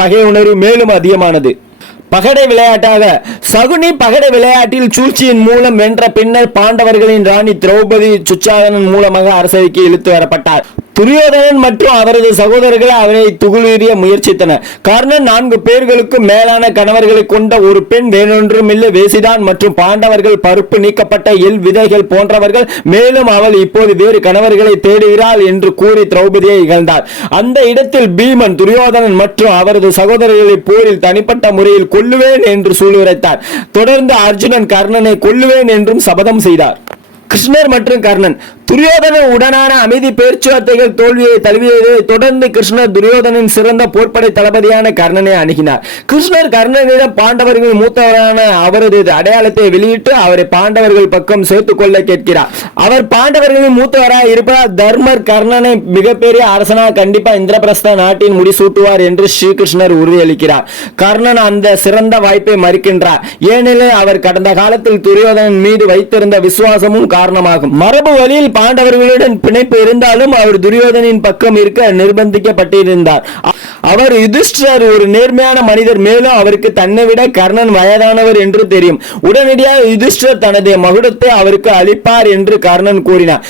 பகை உணர்வு மேலும் அதிகமானது. பகடை விளையாட்டாக சகுனி பகடை விளையாட்டில் சூழ்ச்சியின் மூலம் வென்ற பின்னர் பாண்டவர்களின் ராணி திரௌபதி துச்சாதனன் மூலமாக அரசவைக்கு இழுத்து வரப்பட்டார். துரியோதனன் மற்றும் அவரது சகோதரர்கள் அவரை துகிலுரிய முயற்சித்தனர். கர்ணன் 4 பேர்களுக்கும் மேலான கணவர்களை கொண்ட ஒரு பெண் வேறொன்றுமில்லை வேசிதான் மற்றும் பாண்டவர்கள் பருப்பு நீக்கப்பட்ட எல் விதைகள் போன்றவர்கள். மேலும் அவள் இப்போது வேறு கணவர்களை தேடுகிறாள் என்று கூறி திரௌபதியை இகழ்ந்தார். அந்த இடத்தில் பீமன் துரியோதனன் மற்றும் அவரது சகோதரர்களை போரில் தனிப்பட்ட முறையில் கொல்லுவேன் என்று சூளுரைத்தார். தொடர்ந்து அர்ஜுனன் கர்ணனை கொல்லுவேன் என்றும் சபதம் செய்தார். கிருஷ்ணர் மற்றும் கர்ணன் துரியோதனன் உடனான அமைதி பேச்சுவார்த்தைகள் தோல்வியை தழுவியதை தொடர்ந்து கிருஷ்ணர் துரியோதனின் சிறந்த போர்ப்படை தளபதியான கர்ணனை அணுகினார். கிருஷ்ணர் கர்ணனிடம் பாண்டவர்கள் மூத்தவரான அவரது அடையாளத்தை வெளியிட்டு அவரை பாண்டவர்கள் பக்கம் சேர்த்துக் கொள்ள கேட்கிறார். அவர் பாண்டவர்களின் மூத்தவராக இருப்பதால் தர்மர் கர்ணனை மிகப்பெரிய அரசனாக கண்டிப்பா இந்திரபிரஸ்த நாட்டின் முடிசூட்டுவார் என்று ஸ்ரீகிருஷ்ணர் உறுதியளிக்கிறார். கர்ணன் அந்த சிறந்த வாய்ப்பை மறுக்கின்றார். ஏனெனில் அவர் கடந்த காலத்தில் துரியோதனன் மீது வைத்திருந்த விசுவாசமும் காரணமாகும். மரபு வழியில் பாண்டவர்களுடன் பிணைப்பு இருந்தாலும் அவர் துரியோதனின் பக்கம் இருக்க நிர்பந்திக்கப்பட்டிருந்தார். அவர் யுதிஷ்டிரர் ஒரு நேர்மையான மனிதர், மேலும் அவருக்கு தன்னை விட கர்ணன் வயதானவர் என்று தெரியும். உடனடியாக யுதிஷ்டிரர் தனது மகுடத்தை அவருக்கு அளிப்பார் என்று கர்ணன் கூறினார்.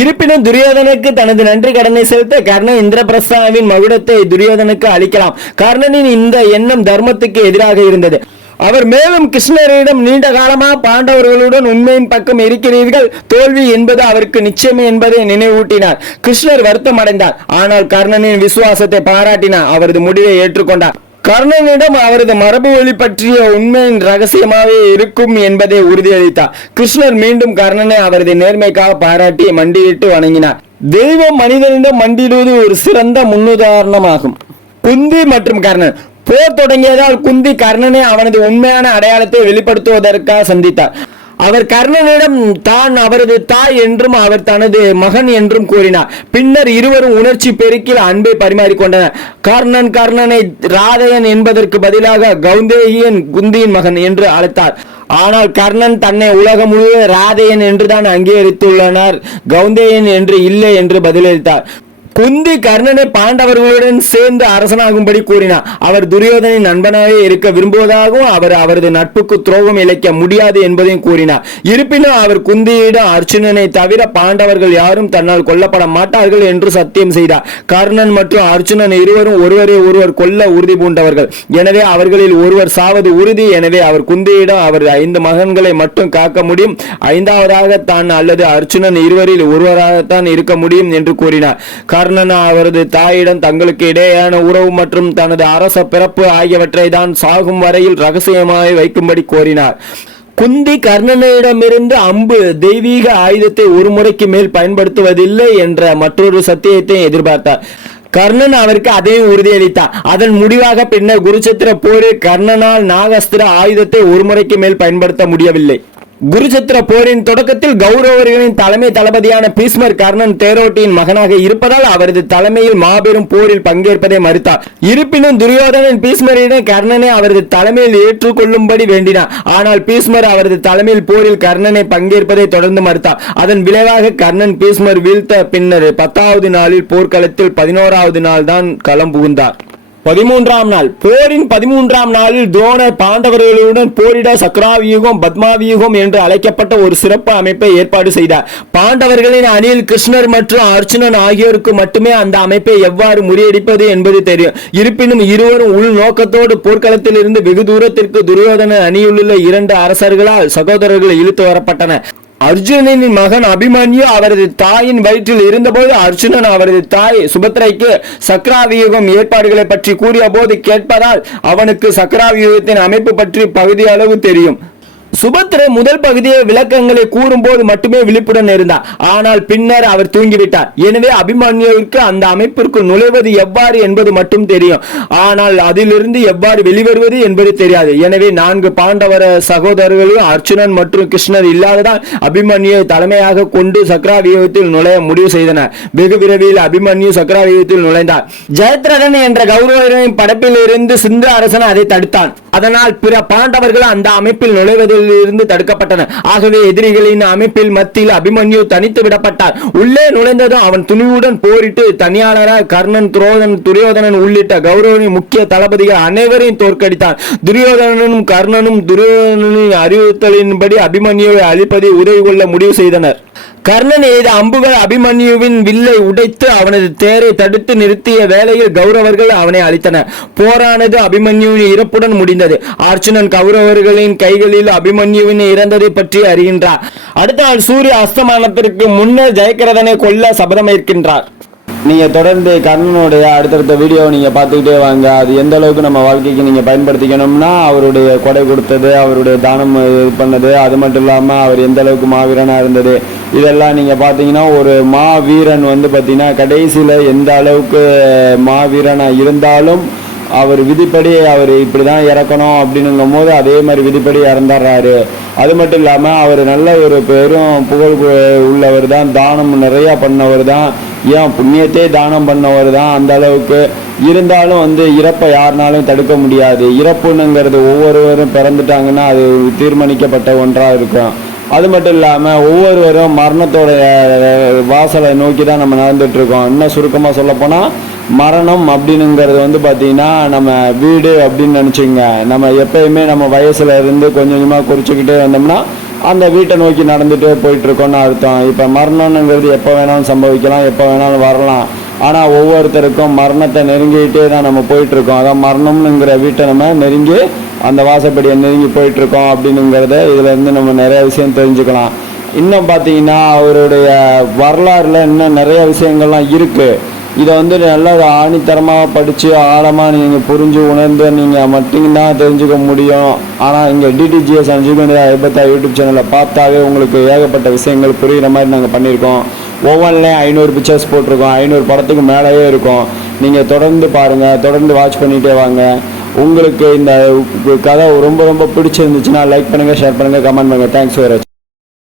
இருப்பினும் துரியோதனுக்கு தனது நன்றி கடனை செலுத்த கர்ணன் இந்திரபிரஸ்தாவின் மகுடத்தை துரியோதனுக்கு அளிக்கலாம். கர்ணனின் இந்த எண்ணம் தர்மத்துக்கு எதிராக இருந்தது. அவர் மேலும் கிருஷ்ணரிடம் நீண்ட காலமாக பாண்டவர்களுடன் உண்மையின் பக்கம் இருக்கிறீர்கள், தோல்வி என்பது அவருக்கு நிச்சயம் என்பதை நினைவூட்டினார். கிருஷ்ணர் வருத்தம் அடைந்தார். ஆனால் கர்ணனின் விசுவாசத்தை பாராட்டினார். அவரது முடிவை ஏற்றுக்கொண்டார். கர்ணனிடம் அவரது மரபு வழி பற்றிய உண்மையின் ரகசியமாகவே இருக்கும் என்பதை உறுதியளித்தார். கிருஷ்ணர் மீண்டும் கர்ணனை அவரது நேர்மைக்காக பாராட்டி மண்டியிட்டு வணங்கினார். தெய்வம் மனிதனிடம் மண்டியிடுவது ஒரு சிறந்த முன்னுதாரணமாகும். குந்தி மற்றும் கர்ணன் போர் தொடங்கியதால் குந்தி கர்ணனை அவனது உண்மையான அடையாளத்தை வெளிப்படுத்துவதற்காக சந்தித்தார். அவர் கர்ணனிடம் தான் அவரது தாய் என்றும் அவர் தனது மகன் என்றும் கூறினார். பின்னர் இருவரும் உணர்ச்சி பெருக்கில் அன்பை பரிமாறிக்கொண்டனர். கர்ணனை ராதையன் என்பதற்கு பதிலாக கௌந்தேயன் குந்தியின் மகன் என்று அழைத்தார். ஆனால் கர்ணன் தன்னை உலகம் முழுவதும் ராதையன் என்றுதான் அங்கீகரித்துள்ளனர், கௌந்தேயன் என்று இல்லை என்று பதிலளித்தார். குந்தி கர்ணனை பாண்டவர்களுடன் சேர்ந்து அரசனாகும்படி கூறினார். அவர் துரியோதனின் நண்பனாக இருக்க விரும்புவதாகவும் அவர் அவரது நட்புக்கு துரோகம் இழைக்க முடியாது என்பதையும் கூறினார். இருப்பினும் அவர் குந்தியிடம் அர்ஜுனனை தவிர பாண்டவர்கள் யாரும் தன்னால் கொல்லப்பட மாட்டார்கள் என்று சத்தியம் செய்தார். கர்ணன் மற்றும் அர்ஜுனன் இருவரும் ஒருவரை ஒருவர் கொல்ல உறுதி பூண்டவர்கள். எனவே அவர்களில் ஒருவர் சாவது உறுதி. எனவே அவர் குந்தியிடம் அவர் 5 மகன்களை மட்டும் காக்க முடியும், 5வதாக தான் அல்லது அர்ஜுனன் இருவரில் ஒருவராகத்தான் இருக்க முடியும் என்று கூறினார். கர்ணன் அவரது தாயிடம் தங்களுக்கு இடையேயான உறவு மற்றும் தனது அரச பிறப்பு ஆகியவற்றை தான் சாகும் வரையில் ரகசியமாக வைக்கும்படி கோரினார். குந்தி கர்ணனிடமிருந்து அம்பு தெய்வீக ஆயுதத்தை ஒரு முறைக்கு மேல் பயன்படுத்துவதில்லை என்ற மற்றொரு சத்தியத்தை எதிர்பார்த்தார். கர்ணன் அவருக்கு அதையும் உறுதியளித்தார். அதன் முடிவாக பின்னர் குருச்சத்திர போரில் கர்ணனால் நாகஸ்திர ஆயுதத்தை ஒரு முறைக்கு மேல் பயன்படுத்த முடியவில்லை. குருச்சத்திர போரின் தொடக்கத்தில் கௌரவர்களின் தலைமை தளபதியான பீஷ்மர் கர்ணன் தேரோட்டியின் மகனாக இருப்பதால் அவரது தலைமையில் மாபெரும் போரில் பங்கேற்பதை மறுத்தார். இருப்பினும் துரியோதனன் பீஷ்மரிடம் கர்ணனை அவரது தலைமையில் ஏற்றுக்கொள்ளும்படி வேண்டினார். ஆனால் பீஷ்மர் அவரது தலைமையில் போரில் கர்ணனை பங்கேற்பதை தொடர்ந்து மறுத்தார். அதன் விளைவாக கர்ணன் பீஷ்மர் வீழ்த்த பின்னர் 10வது நாளில் போர்க்களத்தில் 11வது நாள் தான் களம் புகுந்தார். 13ஆம் நாள் போரின் 13ஆம் நாளில் துரோணர் பாண்டவர்களுடன் போரிட சக்கராவியூகம் பத்மாவியூகம் என்று அழைக்கப்பட்ட ஒரு சிறப்பு அமைப்பை ஏற்பாடு செய்தார். பாண்டவர்களின் அணியில் கிருஷ்ணர் மற்றும் அர்ஜுனன் ஆகியோருக்கு மட்டுமே அந்த அமைப்பை எவ்வாறு முறியடிப்பது என்பது தெரியும். இருப்பினும் இருவரும் உள் நோக்கத்தோடு போர்க்களத்தில் இருந்து வெகு தூரத்திற்கு துரியோதன அணியிலுள்ள 2 அரசர்களால் சகோதரர்கள் இழுத்து வரப்பட்டனர். அர்ஜுனனின் மகன் அபிமன்யு அவரது தாயின் வயிற்றில் இருந்தபோது அர்ஜுனன் அவரது தாய் சுபத்ரைக்கு சக்கராவியூகம் ஏற்பாடுகளை பற்றி கூறிய போது கேட்பதால் அவனுக்கு சக்கராவியூகத்தின் அமைப்பு பற்றி பகுதி அளவு தெரியும். சுபத்ரை முதல் பகுதியை விளக்கங்களை கூறும்போது மட்டுமே விழிப்புடன் இருந்தார். ஆனால் பின்னர் அவர் தூங்கிவிட்டார். எனவே அபிமன்யுவிற்கு அந்த அமைப்பிற்கு நுழைவது எவ்வாறு என்பது மட்டும் தெரியும். ஆனால் அதிலிருந்து எவ்வாறு வெளிவருவது என்பது தெரியாது. எனவே 4 பாண்டவர சகோதரர்களும் அர்ஜுனன் மற்றும் கிருஷ்ணர் இல்லாததால் அபிமன்யுவை தலைமையாக கொண்டு சக்கராவியூகத்தில் நுழைய முடிவு செய்தனர். வெகு விரைவில் அபிமன்யு சக்கராவியூகத்தில் நுழைந்தார். ஜெயத்ரதன் என்ற கௌரவரின் படைப்பில் இருந்து சிந்து அரசன் அதை தடுத்தான். அதனால் பிற பாண்டவர்கள் அந்த அமைப்பில் நுழைவதில் போரில் இருந்து தடுக்கப்பட்டனர். ஆகவே எதிரிகளின் அமைப்பில் மத்தியில் அபிமன்யு தனித்து விடப்பட்டார். உள்ளே நுழைந்ததும் அவன் துணிவுடன் போரிட்டு தனியாளராக கர்ணன், துரியோதனன் உள்ளிட்ட கௌரவனின் முக்கிய தளபதிகள் அனைவரையும் தோற்கடித்தான். துரியோதனனும் கர்ணனும் துரியோதனனின் அறிவுறுத்தலின்படி அபிமன்யுவை அழிப்பதை உதவி கொள்ள முடிவு செய்தனர். கர்ணன் எய்த அம்புகள் அபிமன்யுவின் வில்லை உடைத்து அவனது தேரை தடுத்து நிறுத்திய வேளையில் கௌரவர்கள் அவனை அழித்தனர். போரானது அபிமன்யுவின் இறப்புடன் முடிந்தது. அர்ஜுனன் கௌரவர்களின் கைகளில் அபிமன்யுவின் இறந்ததை பற்றி அறிகின்றார். அடுத்த நாள் சூரிய அஸ்தமானத்திற்கு முன்னர் ஜெயக்கிரதனை கொல்ல சபதமேற்கின்றார். நீங்கள் தொடர்ந்து கர்ணனுடைய அடுத்தடுத்த வீடியோவை நீங்கள் பார்த்துக்கிட்டே வாங்க. அது எந்த அளவுக்கு நம்ம வாழ்க்கைக்கு நீங்கள் பயன்படுத்திக்கணும்னா, அவருடைய கொடை கொடுத்தது, அவருடைய தானம் பண்ணது, அது மட்டும் இல்லாமல் அவர் எந்த அளவுக்கு மாவீரனாக இருந்தது, இதெல்லாம் நீங்கள் பார்த்தீங்கன்னா ஒரு மாவீரன் பார்த்தீங்கன்னா கடைசியில் எந்த அளவுக்கு மாவீரனாக இருந்தாலும் அவர் விதிப்படி அவர் இப்படி தான் இறக்கணும் அப்படின்னுங்கும் போது அதே மாதிரி விதிப்படி இறந்துடுறாரு. அது மட்டும் இல்லாமல் அவர் நல்ல ஒரு பெரும் புகழ் உள்ளவர் தான், தானம் நிறையா பண்ணவர் தான், ஏன் புண்ணியத்தை தானம் பண்ணவர் தான். அந்த அளவுக்கு இருந்தாலும் இறப்பை யாருனாலும் தடுக்க முடியாது. இறப்புனுங்கிறது ஒவ்வொருவரும் பிறந்துட்டாங்கன்னா அது தீர்மானிக்கப்பட்ட ஒன்றாக இருக்கும். அது மட்டும் இல்லாமல் ஒவ்வொருவரும் மரணத்தோட வாசலை நோக்கி தான் நம்ம நடந்துகிட்ருக்கோம். இன்னும் சுருக்கமாக சொல்லப்போனால் மரணம் அப்படின்னுங்கிறது பார்த்தீங்கன்னா நம்ம வீடு அப்படின்னு நினச்சிங்க. நம்ம எப்பயுமே நம்ம வயசில் இருந்து கொஞ்சம் கொஞ்சமாக குறிச்சிக்கிட்டே வந்தோம்னா அந்த வீட்டை நோக்கி நடந்துகிட்டே போயிட்டுருக்கோன்னு அர்த்தம். இப்போ மரணம்ங்கிறது எப்போ வேணாலும் சம்பவிக்கலாம், எப்போ வேணாலும் வரலாம். ஆனால் ஒவ்வொருத்தருக்கும் மரணத்தை நெருங்கிக்கிட்டே தான் நம்ம போயிட்டுருக்கோம். அதான் மரணம்னுங்கிற வீட்டை நம்ம நெருங்கி அந்த வாசப்படியை நெருங்கி போயிட்டுருக்கோம் அப்படின்னுங்கிறத இதில் நம்ம நிறைய விஷயம் தெரிஞ்சுக்கலாம். இன்னும் பார்த்தீங்கன்னா அவருடைய வரலாறுல இன்னும் நிறைய விஷயங்கள்லாம் இருக்குது. இதை நல்லா ஆணித்தரமாக படித்து ஆழமாக நீங்கள் புரிஞ்சு உணர்ந்து நீங்கள் மட்டும்தான் தெரிஞ்சுக்க முடியும். ஆனால் இங்கே டிடிஜிஎஸ் ஐபத்தா யூடியூப் சேனலில் பார்த்தாவே உங்களுக்கு ஏகப்பட்ட விஷயங்கள் புரிகிற மாதிரி நாங்கள் பண்ணியிருக்கோம். ஒவ்வொன்றிலையும் 500 பிக்சர்ஸ் போட்டிருக்கோம், 500 படத்துக்கு மேலேயே இருக்கும். நீங்கள் தொடர்ந்து பாருங்கள், தொடர்ந்து வாட்ச் பண்ணிகிட்டே வாங்க. உங்களுக்கு இந்த கதை ரொம்ப ரொம்ப பிடிச்சிருந்துச்சுன்னா லைக் பண்ணுங்கள், ஷேர் பண்ணுங்கள், கமெண்ட் பண்ணுங்கள். தேங்க்ஸ் ஃபார் வாட்சிங்.